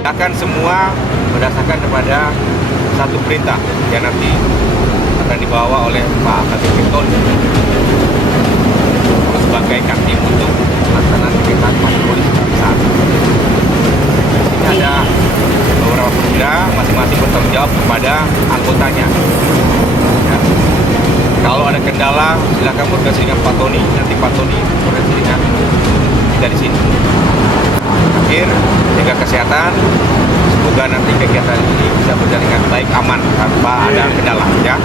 Akan semua berdasarkan kepada satu perintah yang nanti akan dibawa oleh Pak Kabit Penton sebagai kantim untuk pelaksanaan kegiatan patroli besar. Ini ada beberapa pemuda, masing-masing bertanggung jawab kepada anggotanya. Ya. Kalau ada kendala, silakan koordinasi dengan Pak Tony. Nanti Pak Tony koordinasi dengan kita di sini. Akhir, jaga kesehatan. Semoga nanti kegiatan ini bisa berjalan dengan baik, aman, tanpa ada kendala. Ya.